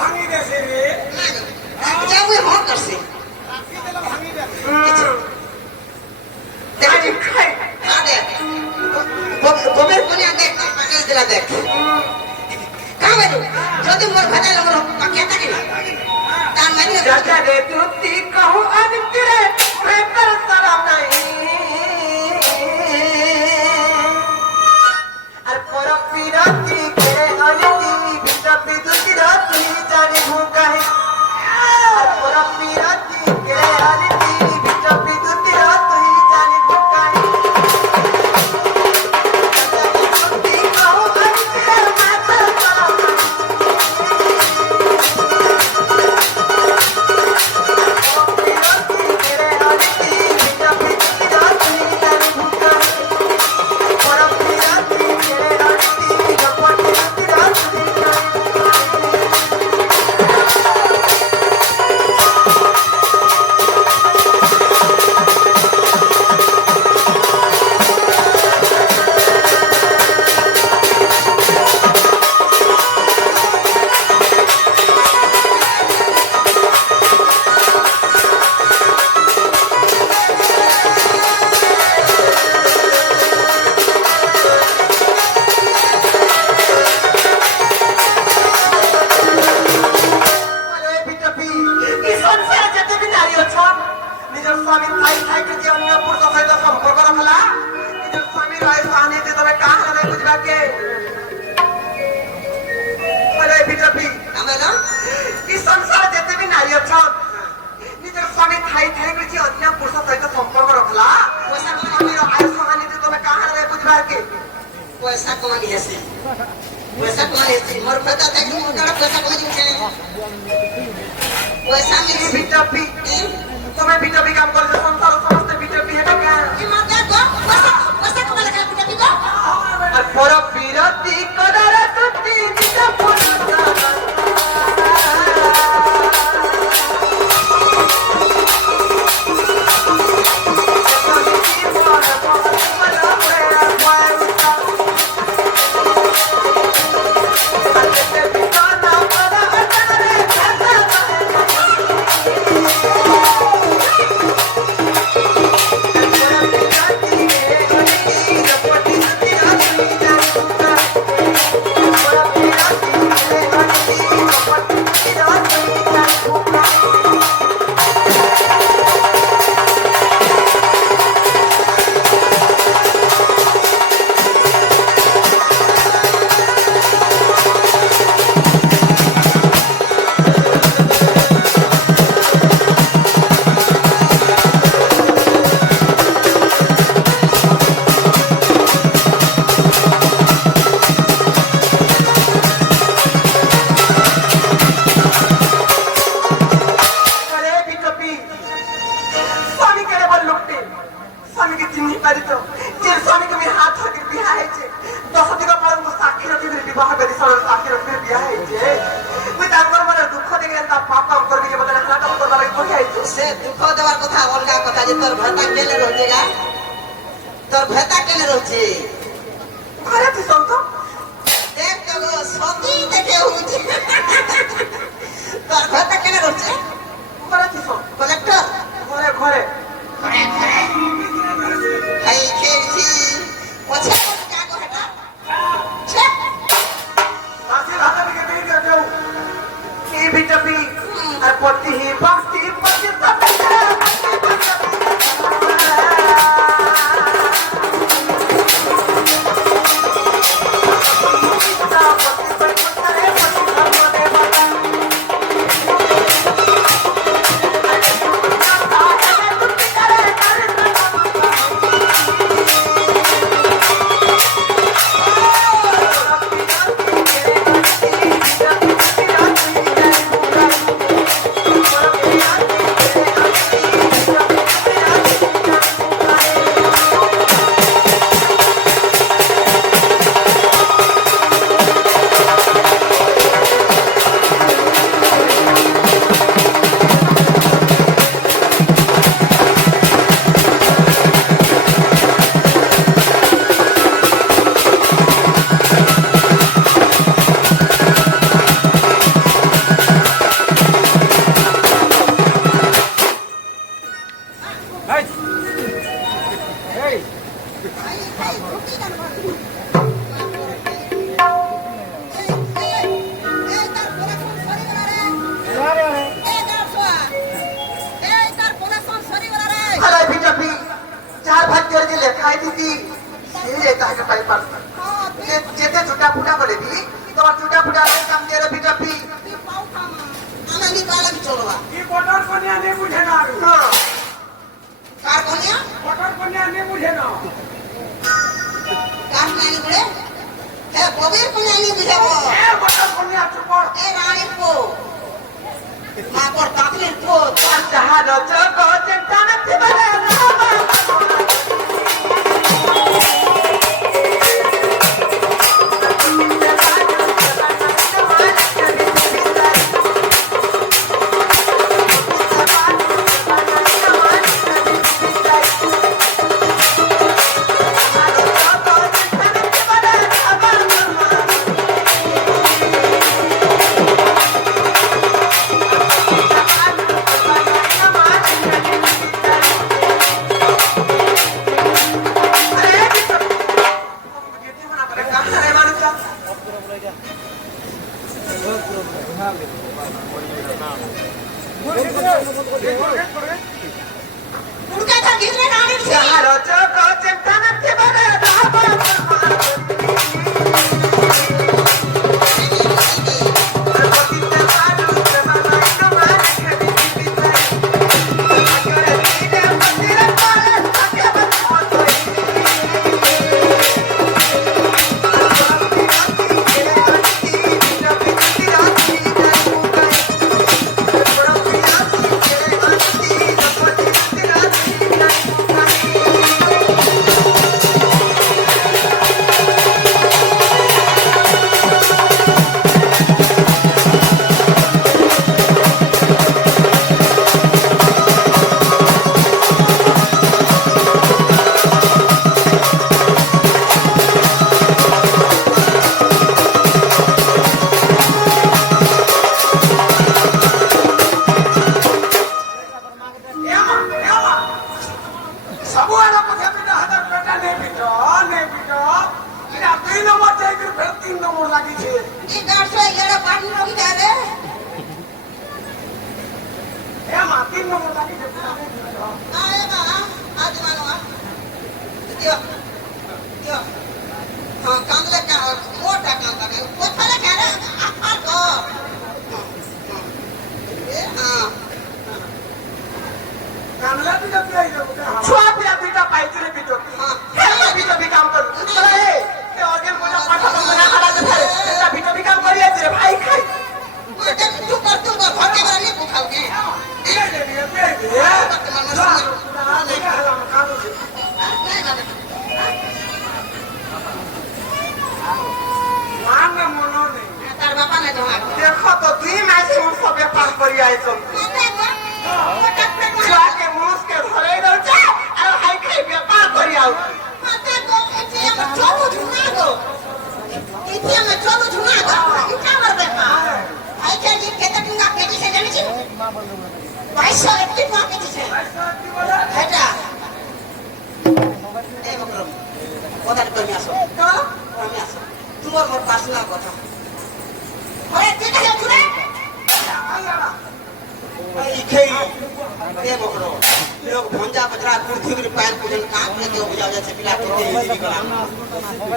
ভাঙি দেছে রে যাবো হক করছে রাখি দিলে ভাঙি দেছে দেখ খাই আরে গোবের কোনে দেখ পাকিয়ে দিলা দেখ কাবে যদি মোর ভাজা মোর পাকিয়ে থাকে না তার মানে রাজা রে তুই কহু আদিত্য রে मैं तर सारा नहीं আর পর পিরাতি কে আনিতি বিটা বিদুতি রাতি জানি ভুকাই আর পর পিরাতি কে আনিতি বিটা বিদুতি রাতি জানি ভুকাই তুই কহু আদিত্য রে मैं तर सारा पैसा कमानी है पैसा कमानी है मोर पता देख मोर का पैसा कमानी है पैसा मिली বিটাপি তুমি বিটাপি কাম করলে সংসার সমস্ত বিটাপি এটা কা কি মত গো पैसा कमाले का पिटा पिटा আর পর বিরতি কদার তুতি দিতা পুরতা से दुख देवार कथा अलगा कथा जे तोर भता केले रहजेगा तोर भता केले रहजे আরে তুই শুনতো देख तो सती देखे हुजे तोर भता केले रहजे আরে তুই শুন कलेक्टर ঘরে ঘরে हाय खेलছি पछे का को हटा छे আসি ভাতা থেকে দিয়ে দিও কেউ কি বিটাপি আর পতি হি বাস্তি পতি পারছ যেতে ছুটা ফুটা বলে দি তোমার ছুটা ফুটা কাম দিয়ে ভিটা পি আমি পালা কি চলবা কি বটর কন্যা নেই বুঝে না আর কার কন্যা বটর কন্যা নেই বুঝে না কার নানি বলে হ্যাঁ কবের কন্যা নিয়ে বুঝাবো এ বটর কন্যা চুপ এ রানী পো মা পর তাকলির পো জাহাজ জগৎ চিন্তা নাতে বলে উড়কা তা গিলে রানী ছে জাহাজ জগৎ চিন্তা নাতে বলে ସବୁଆଡ କଥା ବିନା ହାତ ବେଟା ନେଇ ବିଟ ଏଟା 2 ନମ୍ବର ଯାଇକି ଫେର 3 ନମ୍ବର ଲାଗିছে এই গাড়ছো এরা পানি রকি যাবে এ মা 3 নম্বর লাগিছে আরে মা আজ মানো দিও দিও হ্যাঁ কান্দলে কা মোটা কান্দলে কোথালে কেন আর গো এ হ্যাঁ কানলা বিটা পিয়াই যাবো ছুয়া পিয়া দুইটা পাইছিলে ভিতর হ্যাঁ ভিতর বি কাম কর এই কে অর্গেন কোনা পাঠা তো না হারাতে পারে এটা ভিতর বি কাম করিয়াছে রে ভাই খাই চুপ কর ঘরকে করে নিয়ে কোথাও কে তার বাবা না তোমার দেখো তো 2 মাসে মু সবে পাস করি আইছো ছুয়াকে মুসকে ধরে দউছে আর হাই খাই ব্যাপার করি আউ তোমার মোর পার্সোনাল কথা भंजा बजरा कुर्ती के पैर पूजन काम करे के बुझा जाय पिला के दे गला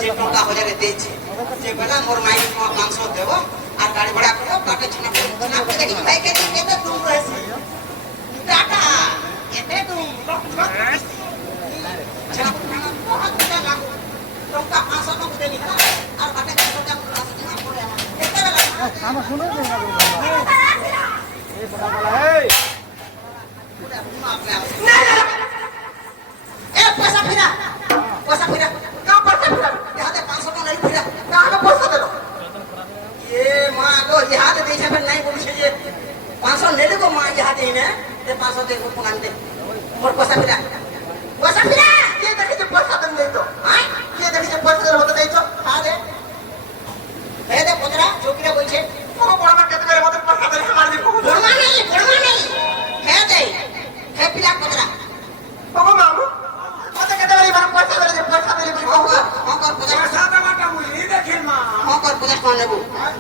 जे टका हो जाय दे छे जे बना मोर माइंड मांस देबो आ गाड़ी बड़ा करो काटे छना के देखि भाई के तो तुम रहसी टाटा एते तुम छना बहुत अच्छा लागो टका 500 टका देनी है और बाटे के छोटा पूरा छना पड़े एते वाला हम सुनो दे ए बड़ा वाला है पैसा फिरा कहाँ पैसा फिरा यहाँ 500 टका नहीं फिरा कहाँ का पैसा दे ये माँ को यहाँ दे दे फिर नहीं बोली ये 500 ले ले को माँ यहाँ दे ने 500 दे को पकान दे और पैसा फिरा ये देखिए जो पैसा दे नहीं तो हाँ ये देखिए जो पैसा दे होता नहीं तो हाँ दे दे पुत्रा चौकीरा बोल छे वो बड़ा में कहते मेरे मत पैसा दे हमारे को भरना नहीं है दे है पिला पुत्रा बाबा मामू मते कहते मेरे बार पैसा दे होगा होकर पूजा सादा माटा मुली देखिन मां होकर पूजा कौन लेबो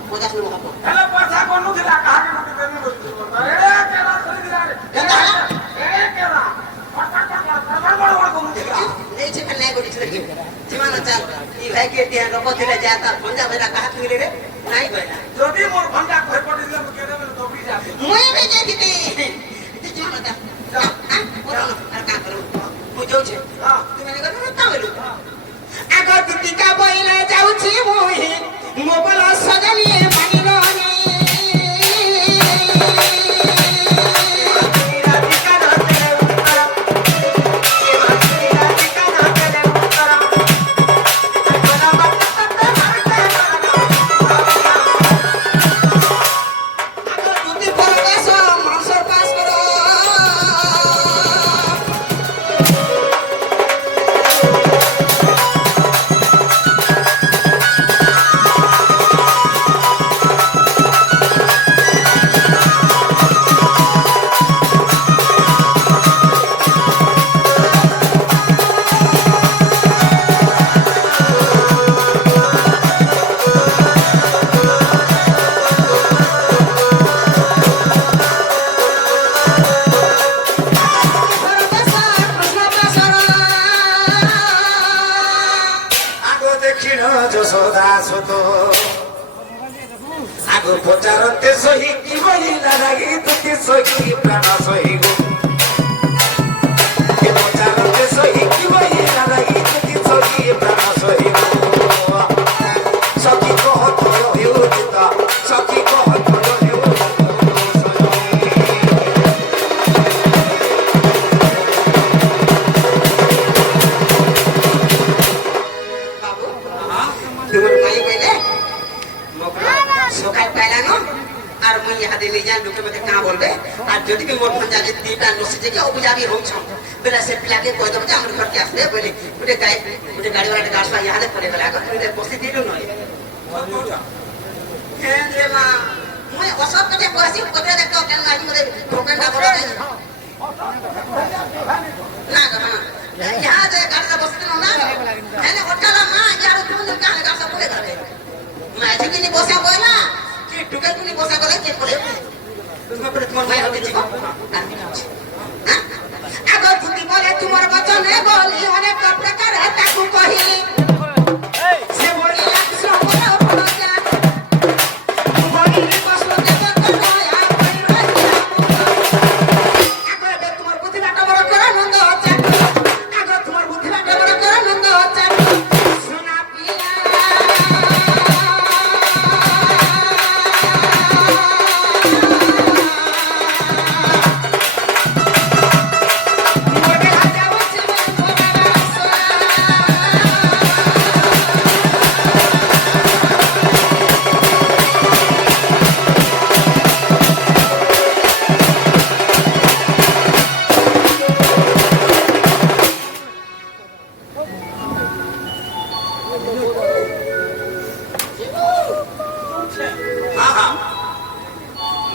पूजा सुनो होको हेलो पैसा कोन दिला कहा के मत देनी बोल ए केला चली दिला ए केला फटा फटा बड़ बड़ को दिला नहीं छे नहीं बोली छे जीवन चल ई ଯାଇକି ଟିହା ଲୋକ ଥିଲେ ଯା ତାର ଭଞ୍ଜା ଭେରା କାହା ଥିଲେ ରେ ନାଇଁ କହିଲା যদি মোর ভন্ডা ঘর পড়ে দিলে মুই কেটে বেলে দবড়ি যাবে ମୁଇଁ ବି ଯାଇଥିଲି ମୁଁ ଯାଉଛି ତୁମେ କାମଲୁ ଆଗ ଦିଦିକା ବଇଲେ ଯାଉଛି ମୁଇଁ ମୋ ବଲ ସଜନି ମାନିଲ ରାଧିକା ନଦେଲେ ଉତ୍ତର ଏ ଭାତି ରାଧିକା ନଦେଲେ ଉତ୍ତର ଗଲା ବାଟ ତତେ ମାରତେ ଆଗ ଦୁଦି ପରବେଶ ମାଂସ ପାସ୍ କର আগ দেখিল যশোদা সুত আগ পচারতে সহি কি বলিলা লাগি তুতি সখি প্রাণ সহি গো এ পচারতে সহি কি বলিলা লাগি তুতি সখি প্রাণ সহি গো সখি কহ তোর হেউ দিতা সখি কহ তোর হেউ বাবু তোমার মাই কইলে সকাল পাইলানো আর মুই ইহাদে নিয়ে যান লোকে মতে কা বলবে আর যদি কি মোর ভঞ্জা যে দিটা নসিছে কি অবুজাবি হউছ বেলা সে পিলাকে কই দব যে আমার ঘরকে আসলে বলি গুটে গাড়ি वाला গাছলা ইহাদে পড়ে গেল আগে তুই বসি দিলু নয় হ্যাঁ রে মা মুই অসব কথা কইছি কথা দেখো কেন নাই মতে ঠোকা না বড় না না ইহাদে গাড়ি বসি দিলু না এনে ওটালা মা ইয়ার তুমি কানে গাছ পড়ে গেল মা ঝিকিনি বসা কইলা কি টুকে তুমি বসা কইলা কি পড়ে তোমার মায়ের হতে জীব আগ যদি বলে তোমার বচনে বলি অনেক প্রকার তাকু কহিলি সে বলি লাগছ বড় বড় জান বলি বসল দেব তো নয়া আগ এবে তোমার বুদ্ধি বাটা বড় করে নন্দ হচ্ছে আগ তোমার বুদ্ধি বাটা বড় করে নন্দ হচ্ছে সোনা পিয়া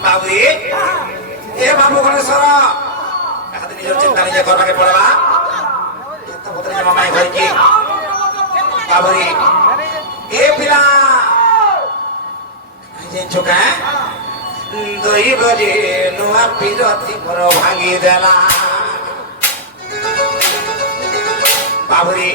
বাবু এ বাবু গণেশ্বর এখানে নিজের চিন্তা নিজে করবাকে পড়বা এত বদলে যে মামাই ঘর কি বাবু এ পিলা জানছো কা দই বলে নূয়া পিরতি মোর ভাঙি দেলা বাবুরে